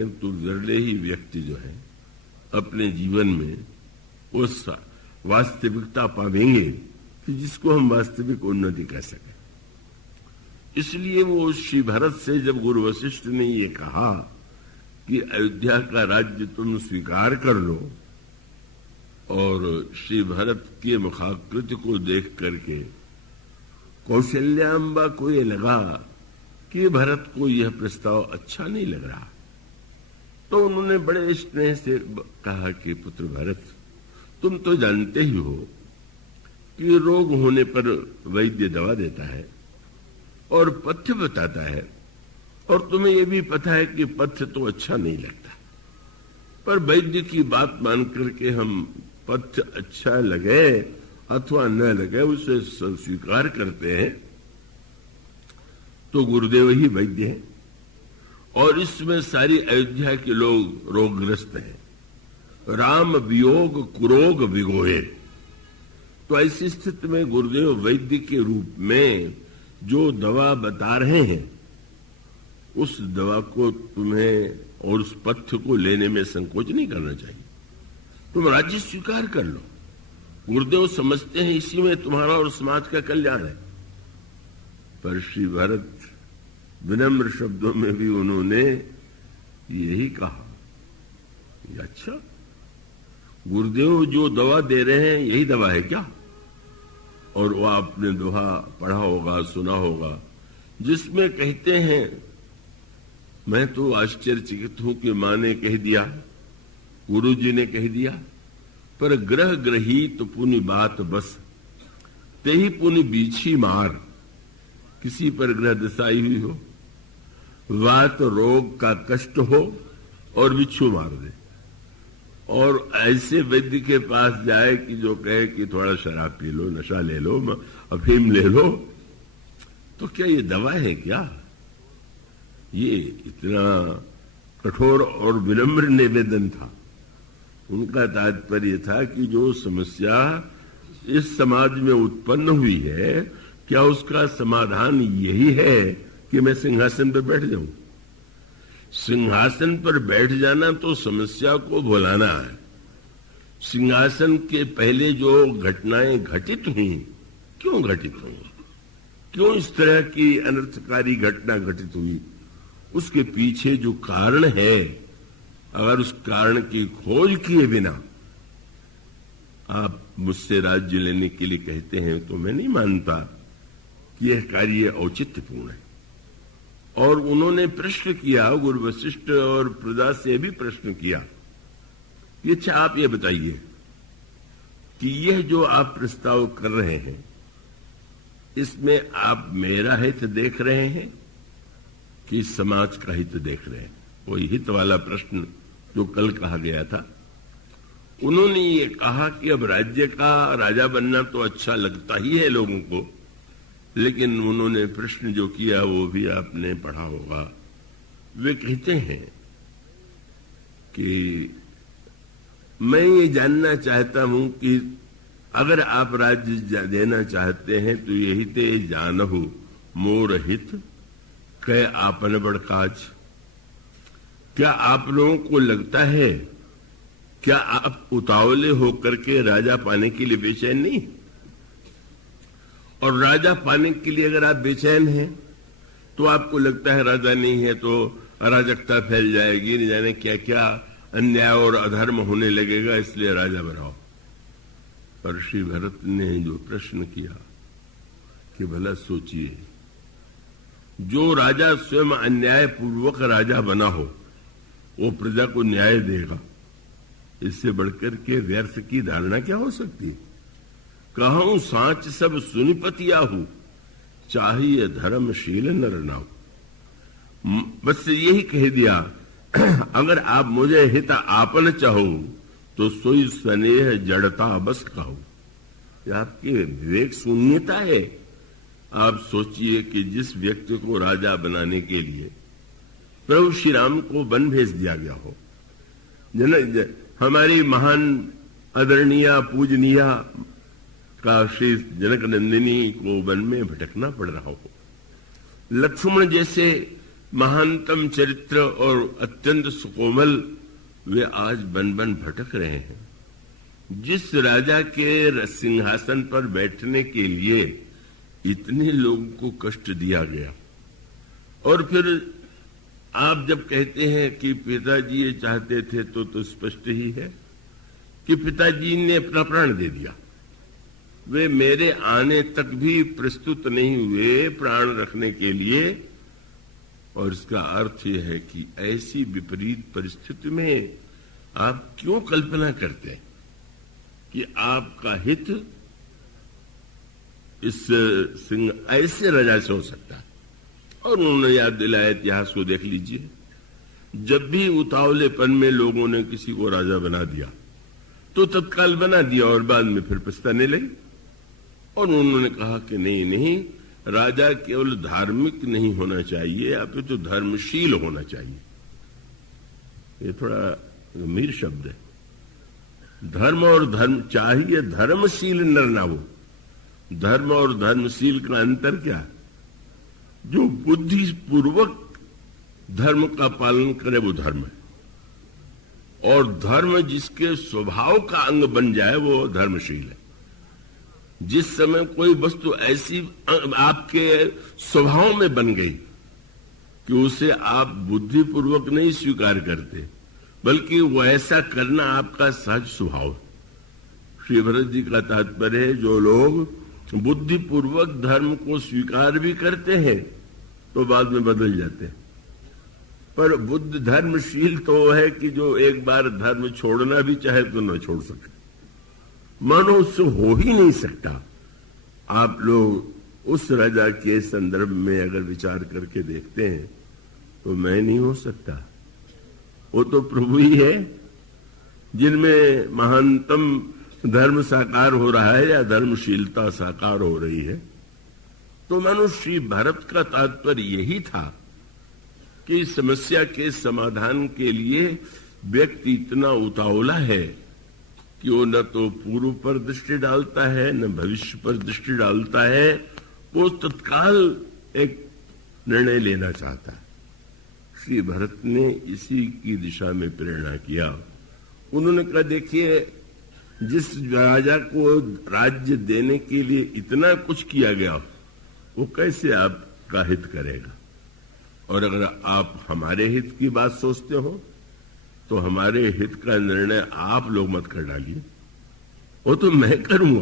किंतु विरले ही व्यक्ति जो है अपने जीवन में उस वास्तविकता पावेंगे कि जिसको हम वास्तविक उन्नति कह सकें। इसलिए वो श्री भरत से जब गुरु वशिष्ठ ने ये कहा कि अयोध्या का राज्य तुम स्वीकार कर लो, और श्री भरत के मुखाकृति को देख करके कौशल्याम्बा को ये लगा कि भरत को यह प्रस्ताव अच्छा नहीं लग रहा, तो उन्होंने बड़े स्नेह से कहा कि पुत्र भरत, तुम तो जानते ही हो कि रोग होने पर वैद्य दवा देता है और पथ्य बताता है, और तुम्हें यह भी पता है कि पथ्य तो अच्छा नहीं लगता, पर वैद्य की बात मान करके हम पथ्य अच्छा लगे अथवा न लगे उसे स्वीकार करते हैं। तो गुरुदेव ही वैद्य हैं और इसमें सारी अयोध्या के लोग रोगग्रस्त हैं। राम वियोग कुरोग विगोहे। तो ऐसी स्थिति में गुरुदेव वैद्य के रूप में जो दवा बता रहे हैं उस दवा को तुम्हें और उस पथ्य को लेने में संकोच नहीं करना चाहिए। तुम राज्य स्वीकार कर लो। गुरुदेव समझते हैं इसी में तुम्हारा और समाज का कल्याण है। पर श्री भरत विनम्र शब्दों में भी उन्होंने यही कहा, अच्छा गुरुदेव जो दवा दे रहे हैं यही दवा है क्या? और वो आपने दोहा पढ़ा होगा, सुना होगा, जिसमें कहते हैं, मैं तो आश्चर्यचकित हूं कि मां ने कह दिया, गुरु जी ने कह दिया, पर ग्रह ग्रहित पुनि बात बस, ते ही पुनि बीछी मार। किसी पर ग्रह दशा आई हुई हो, वात रोग का कष्ट हो और बिच्छू मार दे, और ऐसे वैद्य के पास जाए कि जो कहे कि थोड़ा शराब पी लो, नशा ले लो, अफीम ले लो, तो क्या ये दवा है क्या? ये इतना कठोर और विनम्र निवेदन था। उनका तात्पर्य था कि जो समस्या इस समाज में उत्पन्न हुई है, क्या उसका समाधान यही है कि मैं सिंहासन पर बैठ जाऊं? सिंहासन पर बैठ जाना तो समस्या को भुलाना है। सिंहासन के पहले जो घटनाएं घटित हुई, क्यों घटित हुई, क्यों इस तरह की अनर्थकारी घटना घटित हुई, उसके पीछे जो कारण है, अगर उस कारण की खोज किए बिना आप मुझसे राज्य लेने के लिए कहते हैं तो मैं नहीं मानता कि यह कार्य औचित्यपूर्ण है। और उन्होंने प्रश्न किया, गुरु वशिष्ठ और प्रजा से भी प्रश्न किया कि अच्छा आप ये बताइए कि यह जो आप प्रस्ताव कर रहे हैं इसमें आप मेरा हित देख रहे हैं कि समाज का हित देख रहे हैं? वही हित वाला प्रश्न जो कल कहा गया था। उन्होंने ये कहा कि अब राज्य का राजा बनना तो अच्छा लगता ही है लोगों को, लेकिन उन्होंने प्रश्न जो किया वो भी आपने पढ़ा होगा। वे कहते हैं कि मैं ये जानना चाहता हूं कि अगर आप राज्य देना चाहते हैं तो यही ते जानहु मोर हित कै आपन बड़ काज। क्या आप लोगों को लगता है, क्या आप उतावले होकर के राजा पाने के लिए बेचैन नहीं? और राजा पाने के लिए अगर आप बेचैन हैं तो आपको लगता है राजा नहीं है तो अराजकता फैल जाएगी, नहीं जाने क्या क्या अन्याय और अधर्म होने लगेगा, इसलिए राजा बनाओ। पर श्री भरत ने जो प्रश्न किया कि भला सोचिए, जो राजा स्वयं अन्याय पूर्वक राजा बना हो वो प्रजा को न्याय देगा, इससे बढ़कर के व्यर्थ की धारणा क्या हो सकती है? कहूं सांच सब सुनिपति आहू, चाहिए धर्मशील नर नाऊ। बस यही कह दिया, अगर आप मुझे हित आपन चाहो तो सोई स्नेह जड़ता बस कहो। यह आपकी विवेक शून्यता है। आप सोचिए कि जिस व्यक्ति को राजा बनाने के लिए प्रभु श्री राम को वन भेज दिया गया हो, हमारी महान आदरणीय पूजनीय का श्री जनक नंदिनी को वन में भटकना पड़ रहा हो, लक्ष्मण जैसे महानतम चरित्र और अत्यंत सुकोमल वे आज बन बन भटक रहे हैं। जिस राजा के सिंहासन पर बैठने के लिए इतने लोगों को कष्ट दिया गया, और फिर आप जब कहते हैं कि पिताजी ये चाहते थे तो स्पष्ट ही है कि पिताजी ने अपना प्राण दे दिया। वे मेरे आने तक भी प्रस्तुत नहीं हुए प्राण रखने के लिए, और इसका अर्थ यह है कि ऐसी विपरीत परिस्थिति में आप क्यों कल्पना करते हैं कि आपका हित इस ऐसे राजा से हो सकता है। और उन्होंने याद दिलाया, इतिहास को देख लीजिए, जब भी उतावलेपन में लोगों ने किसी को राजा बना दिया तो तत्काल बना दिया और बाद में फिर पछताने लगे। और उन्होंने कहा कि नहीं नहीं, राजा केवल धार्मिक नहीं होना चाहिए, आप तो धर्मशील होना चाहिए। ये थोड़ा गंभीर शब्द है। धर्म और धर्म चाहिए, धर्मशील नर ना हो। धर्म और धर्मशील का अंतर क्या? जो बुद्धिपूर्वक धर्म का पालन करे वो धर्म है, और धर्म जिसके स्वभाव का अंग बन जाए वो धर्मशील है। जिस समय कोई वस्तु ऐसी आपके स्वभाव में बन गई कि उसे आप बुद्धिपूर्वक नहीं स्वीकार करते, बल्कि वो ऐसा करना आपका सहज स्वभाव है। श्री भरत जी का तात्पर्य है, जो लोग बुद्धिपूर्वक धर्म को स्वीकार भी करते हैं तो बाद में बदल जाते हैं, पर बुद्ध धर्मशील तो है कि जो एक बार धर्म छोड़ना भी चाहे तो न छोड़ सके। मानो उससे हो ही नहीं सकता। आप लोग उस राजा के संदर्भ में अगर विचार करके देखते हैं तो मैं नहीं हो सकता। वो तो प्रभु ही है जिनमें महानतम धर्म साकार हो रहा है या धर्मशीलता साकार हो रही है। तो मानो श्री भरत का तात्पर्य यही था कि समस्या के समाधान के लिए व्यक्ति इतना उतावला है कि वो न तो पूर्व पर दृष्टि डालता है न भविष्य पर दृष्टि डालता है, वो तत्काल एक निर्णय लेना चाहता है। श्री भरत ने इसी की दिशा में प्रेरणा किया। उन्होंने कहा, देखिए, जिस राजा को राज्य देने के लिए इतना कुछ किया गया वो कैसे आपका हित करेगा? और अगर आप हमारे हित की बात सोचते हो तो हमारे हित का निर्णय आप लोग मत कर डालिए, वो तो मैं करूंगा।